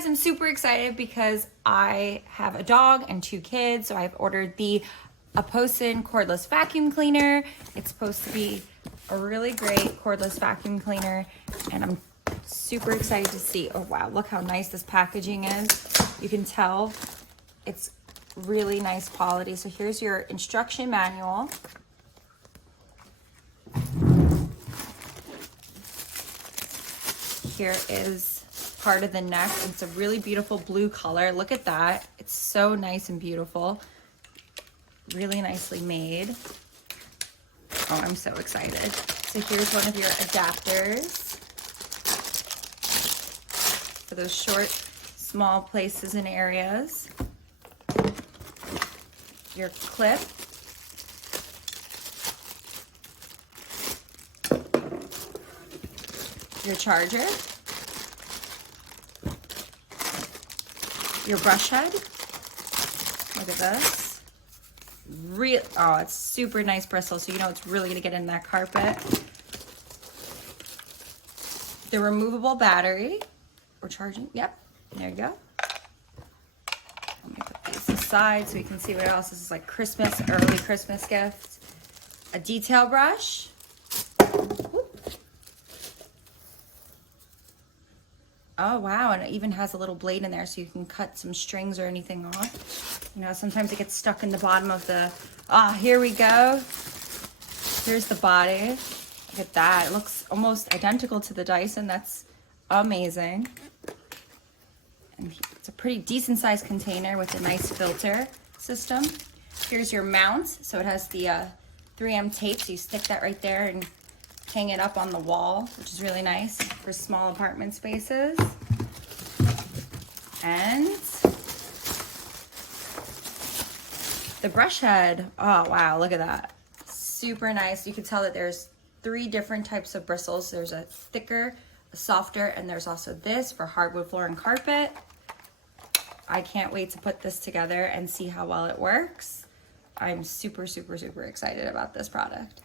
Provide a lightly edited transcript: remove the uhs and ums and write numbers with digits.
guys, I'm super excited because I have a dog and 2 kids, so I've ordered the APOSEN cordless vacuum cleaner. It's supposed to be a really great cordless vacuum cleaner, and I'm super excited to see. Oh wow, look how nice this packaging is. You can tell it's really nice quality. So here's your instruction manual. Here is part of the neck. It's a really beautiful blue color. Look at that. It's so nice and beautiful. Really nicely made. Oh, I'm so excited. So here's one of your adapters for those short, small places and areas. Your clip. Your charger. Your brush head. Look at this. Oh, it's super nice bristle, so you know it's really gonna get in that carpet. The removable battery. We're charging. Yep. There you go. Let me put these aside so you can see what else. This is like Christmas, early Christmas gift. A detail brush. Oh wow, and it even has a little blade in there so you can cut some strings or anything off. You know, sometimes it gets stuck in the bottom of the, here we go. Here's the body. Look at that, it looks almost identical to the Dyson. That's amazing. And it's a pretty decent sized container with a nice filter system. Here's your mount. So it has the 3M tape, so you stick that right there and hang it up on the wall, which is really nice for small apartment spaces. And the brush head. Oh wow, look at that. Super nice. You can tell that there's 3 different types of bristles. There's a thicker, a softer, and there's also this for hardwood floor and carpet. I can't wait to put this together and see how well it works. I'm super, super, super excited about this product.